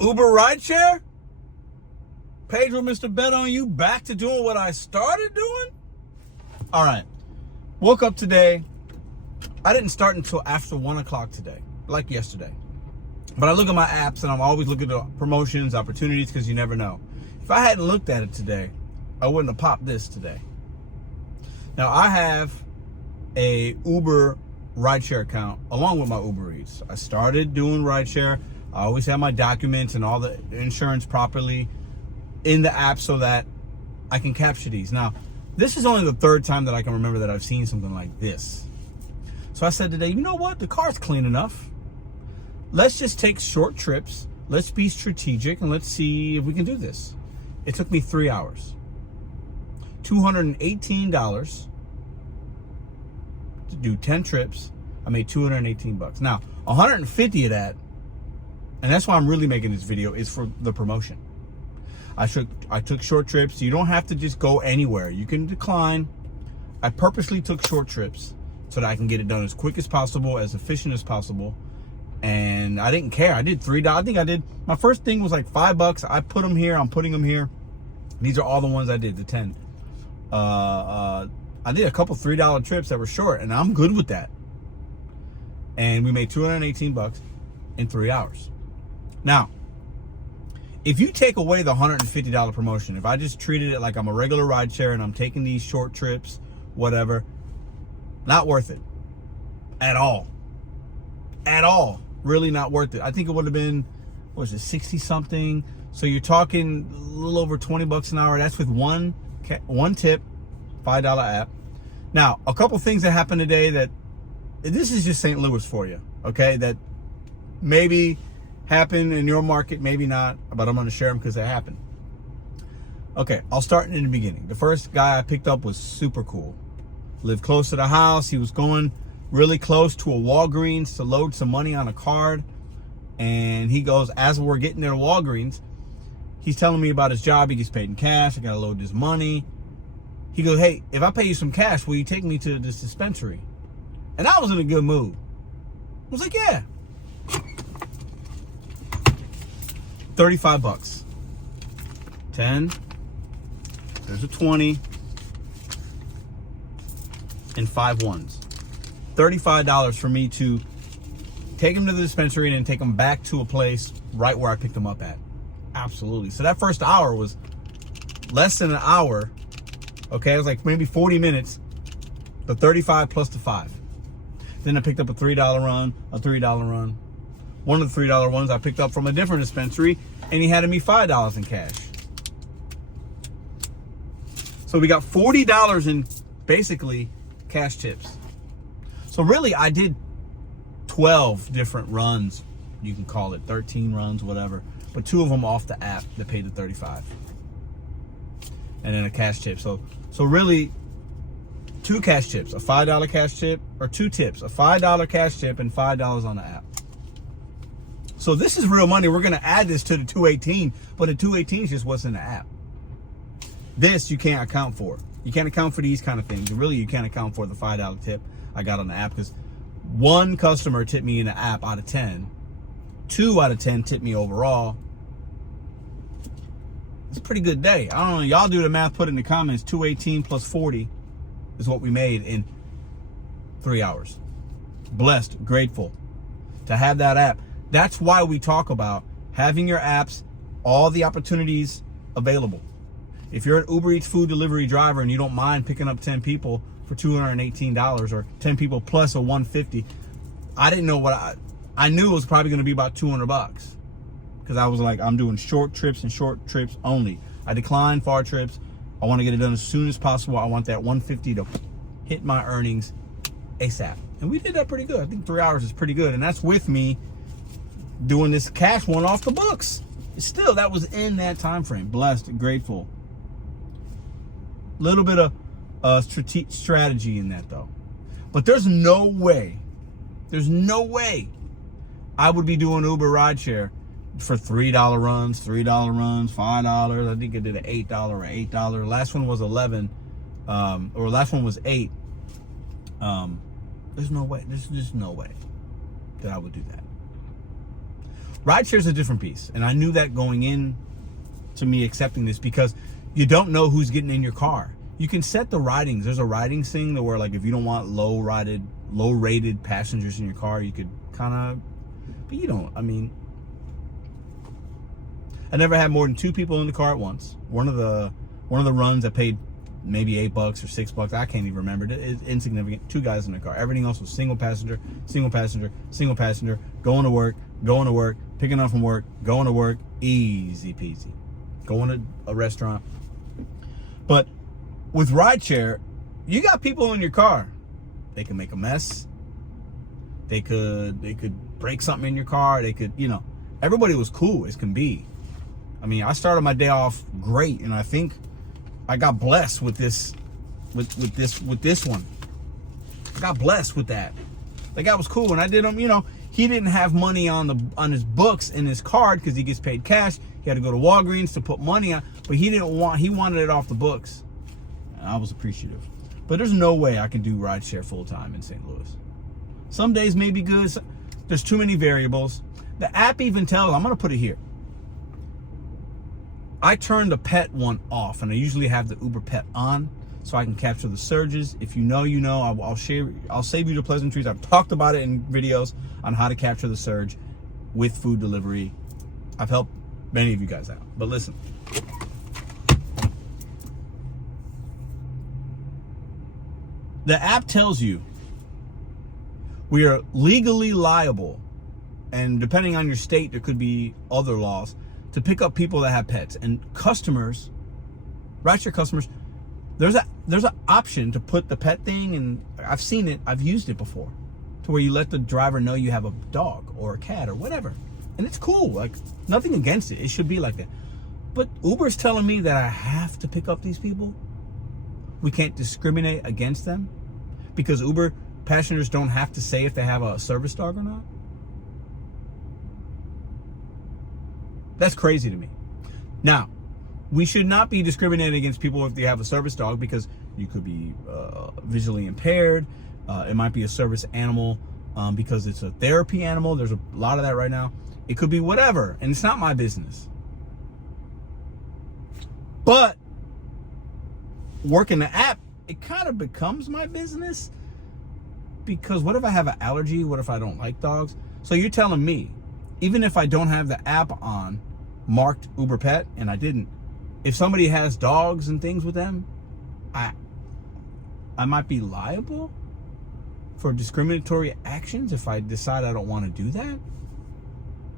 Uber rideshare? Page with Mr.BetonYou back to doing what I started doing? All right. Woke up today. I didn't start until after 1 o'clock today, like yesterday. But I look at my apps and I'm always looking at promotions, opportunities, because you never know. If I hadn't looked at it today, I wouldn't have popped this today. Now, I have a Uber rideshare account along with my Uber Eats. I started doing rideshare. I always have my documents and all the insurance properly in the app so that I can capture these. Now, this is only the third time that I can remember that I've seen something like this. So I said today, you know what? The car's clean enough. Let's just take short trips. Let's be strategic and let's see if we can do this. It took me 3 hours. $218 to do 10 trips. I made $218. Now, 150 of that, and that's why I'm really making this video, is for the promotion. I took short trips. You don't have to just go anywhere. You can decline. I purposely took short trips so that I can get it done as quick as possible, as efficient as possible. And I didn't care. I did $3. I think I did. My first thing was like $5. I put them here. I'm putting them here. These are all the ones I did, the 10. I did a couple $3 trips that were short, and I'm good with that. And we made $218 in 3 hours. Now, if you take away the $150 promotion, if I just treated it like I'm a regular rideshare and I'm taking these short trips, whatever, not worth it at all. At all. Really not worth it. I think it would have been, what was it, 60 something. So you're talking a little over 20 bucks an hour. That's with one tip, $5 app. Now, a couple things that happened today that, this is just St. Louis for you, okay? That maybe happened in your market, maybe not, but I'm going to share them because they happened. Okay, I'll start in the beginning. The first guy I picked up was super cool. Lived close to the house. He was going really close to a Walgreens to load some money on a card. And he goes, as we're getting there to Walgreens, he's telling me about his job. He gets paid in cash. I got to load this money. He goes, hey, if I pay you some cash, will you take me to this dispensary? And I was in a good mood. I was like, yeah. $35. 10. There's a 20. And 5 ones. $35 for me to take him to the dispensary and then take him back to a place right where I picked him up at. Absolutely. So that first hour was less than an hour. Okay, it was like maybe 40 minutes. The 35 plus the 5. Then I picked up a $3 run, a $3 run. One of the $3 ones I picked up from a different dispensary, and he had me $5 in cash. So we got $40 in basically cash tips. So really, I did 12 different runs. You can call it 13 runs, whatever. But 2 of them off the app that paid the 35. And then a cash tip. So really, 2 cash tips, a $5 cash tip, or 2 tips, a $5 cash tip and $5 on the app. So this is real money. We're going to add this to the 218, but the 218 is just what's in the app. This you can't account for. You can't account for these kind of things. Really, you can't account for the $5 tip I got on the app because 1 customer tipped me in the app out of 10. 2 out of 10 tipped me overall. It's a pretty good day. I don't know. Y'all do the math, put it in the comments. 218 plus 40 is what we made in 3 hours. Blessed, grateful to have that app. That's why we talk about having your apps, all the opportunities available. If you're an Uber Eats food delivery driver and you don't mind picking up 10 people for $218 or 10 people plus a $150, I didn't know what I knew it was probably going to be about $200 because I was like, I'm doing short trips and short trips only. I declined far trips. I want to get it done as soon as possible. I want that $150 to hit my earnings ASAP. And we did that pretty good. I think 3 hours is pretty good. And that's with me doing this cash one off the books. Still, that was in that time frame. Blessed and grateful. Little bit of strategy in that though. But there's no way I would be doing Uber rideshare for $3 runs, $5. I think I did an $8 or $8. Last one was 11, or last one was 8. There's no way. There's just no way that I would do that. Rideshare is a different beast, and I knew that going in to me accepting this, because you don't know who's getting in your car. You can set the ratings. There's a ratings thing where, like, if you don't want low rated passengers in your car, you could kind of, but you don't. I mean, I never had more than 2 people in the car at once. One of the runs I paid maybe $8 or $6. I can't even remember. It's insignificant. 2 guys in the car. Everything else was single passenger, going to work, picking up from work, going to work, easy peasy. Going to a restaurant. But with rideshare, you got people in your car. They can make a mess. They could break something in your car. They could, everybody was cool as can be. I mean, I started my day off great, and I think I got blessed with this one. I got blessed with that. That guy was cool, and I did him. He didn't have money on his books in his card because he gets paid cash. He had to go to Walgreens to put money on, but he wanted it off the books. And I was appreciative. But there's no way I can do rideshare full time in St. Louis. Some days may be good. There's too many variables. The app even tells, I'm going to put it here. I turned the pet one off, and I usually have the Uber Pet on so I can capture the surges. If you know, you know. I'll save you the pleasantries. I've talked about it in videos on how to capture the surge with food delivery. I've helped many of you guys out. But listen. The app tells you we are legally liable, and depending on your state, there could be other laws, to pick up people that have pets. And customers, rideshare customers, there's an option to put the pet thing, and I've seen it, I've used it before, to where you let the driver know you have a dog or a cat or whatever. And it's cool, like, nothing against it. It should be like that. But Uber's telling me that I have to pick up these people. We can't discriminate against them because Uber passengers don't have to say if they have a service dog or not. That's crazy to me. Now, we should not be discriminating against people if they have a service dog, because you could be visually impaired. It might be a service animal because it's a therapy animal. There's a lot of that right now. It could be whatever, and it's not my business. But working the app, it kind of becomes my business, because what if I have an allergy? What if I don't like dogs? So you're telling me, even if I don't have the app on marked Uber Pet, and I didn't, if somebody has dogs and things with them, I might be liable for discriminatory actions if I decide I don't want to do that?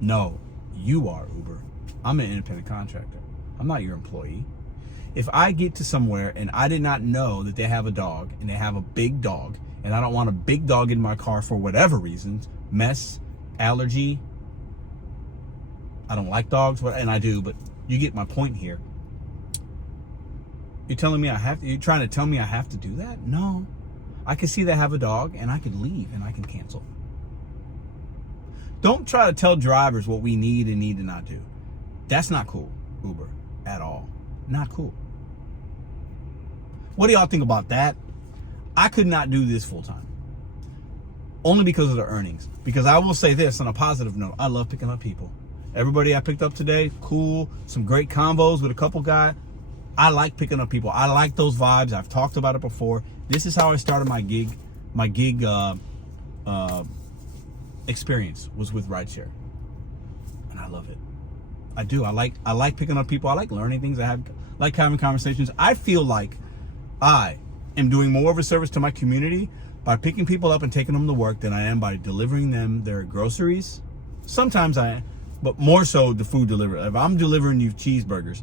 No, you are, Uber. I'm an independent contractor. I'm not your employee. If I get to somewhere and I did not know that they have a dog, and they have a big dog, and I don't want a big dog in my car for whatever reasons, mess, allergy, I don't like dogs, and I do, but you get my point here. You're telling me you're trying to tell me I have to do that? No. I can see they have a dog, and I could leave, and I can cancel. Don't try to tell drivers what we need and need to not do. That's not cool, Uber, at all. Not cool. What do y'all think about that? I could not do this full time. Only because of the earnings. Because I will say this on a positive note. I love picking up people. Everybody I picked up today, cool. Some great combos with a couple guys. I like picking up people. I like those vibes. I've talked about it before. This is how I started my gig experience was with rideshare. And I love it. I do. I like picking up people. I like learning things. Like having conversations. I feel like I am doing more of a service to my community by picking people up and taking them to work than I am by delivering them their groceries. Sometimes I am, but more so the food delivery. If I'm delivering you cheeseburgers,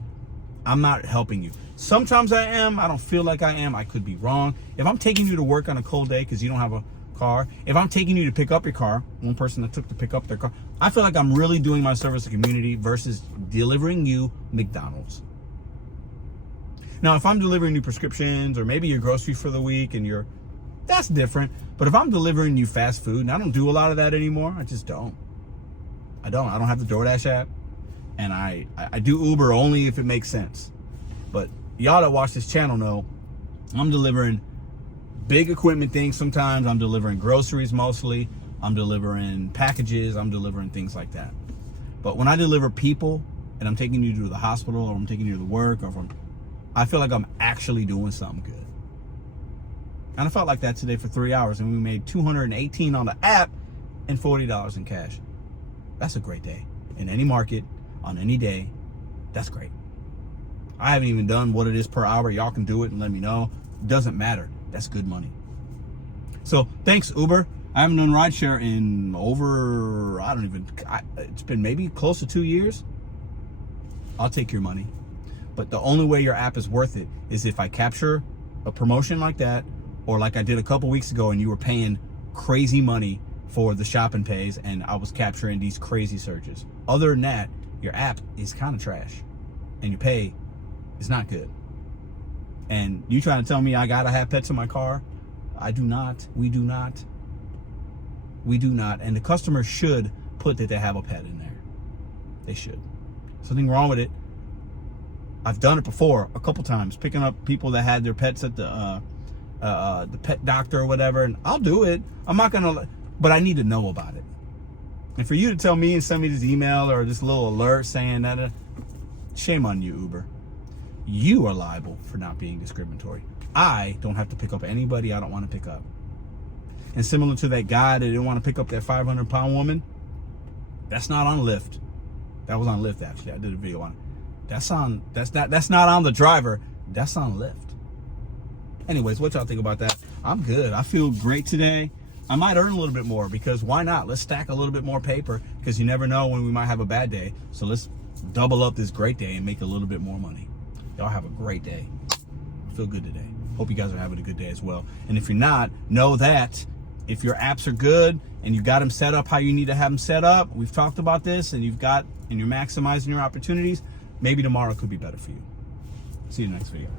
I'm not helping you. Sometimes I am. I don't feel like I am. I could be wrong. If I'm taking you to work on a cold day because you don't have a car, if I'm taking you to pick up your car, one person that took to pick up their car, I feel like I'm really doing my service to the community versus delivering you McDonald's. Now, if I'm delivering you prescriptions or maybe your groceries for the week and that's different. But if I'm delivering you fast food, and I don't do a lot of that anymore, I just don't. I don't have the DoorDash app, and I do Uber only if it makes sense. But y'all that watch this channel know I'm delivering big equipment things sometimes. I'm delivering groceries mostly. I'm delivering packages. I'm delivering things like that. But when I deliver people and I'm taking you to the hospital or I'm taking you to work I feel like I'm actually doing something good. And I felt like that today for 3 hours, and we made $218 on the app and $40 in cash. That's a great day. In any market, on any day, that's great. I haven't even done what it is per hour. Y'all can do it and let me know. It doesn't matter. That's good money. So thanks, Uber. I haven't done rideshare in over, it's been maybe close to 2 years. I'll take your money. But the only way your app is worth it is if I capture a promotion like that, or like I did a couple weeks ago and you were paying crazy money for the shopping pays and I was capturing these crazy searches. Other than that, your app is kind of trash and your pay is not good. And you trying to tell me I gotta have pets in my car? I do not. We do not. We do not. And the customer should put that they have a pet in there. They should. Something wrong with it. I've done it before a couple times, picking up people that had their pets at the pet doctor or whatever, and I'll do it. I'm not gonna, but I need to know about it. And for you to tell me and send me this email or this little alert saying that, shame on you, Uber. You are liable for not being discriminatory. I don't have to pick up anybody I don't want to pick up. And similar to that guy that didn't want to pick up that 500-pound woman, that's not on Lyft. That was on Lyft, actually. I did a video on it. That's not on the driver. That's on Lyft. Anyways, what y'all think about that? I'm good. I feel great today. I might earn a little bit more because why not? Let's stack a little bit more paper because you never know when we might have a bad day. So let's double up this great day and make a little bit more money. Y'all have a great day. I feel good today. Hope you guys are having a good day as well. And if you're not, know that if your apps are good and you got them set up how you need to have them set up, we've talked about this, and you're maximizing your opportunities, maybe tomorrow could be better for you. See you in the next video.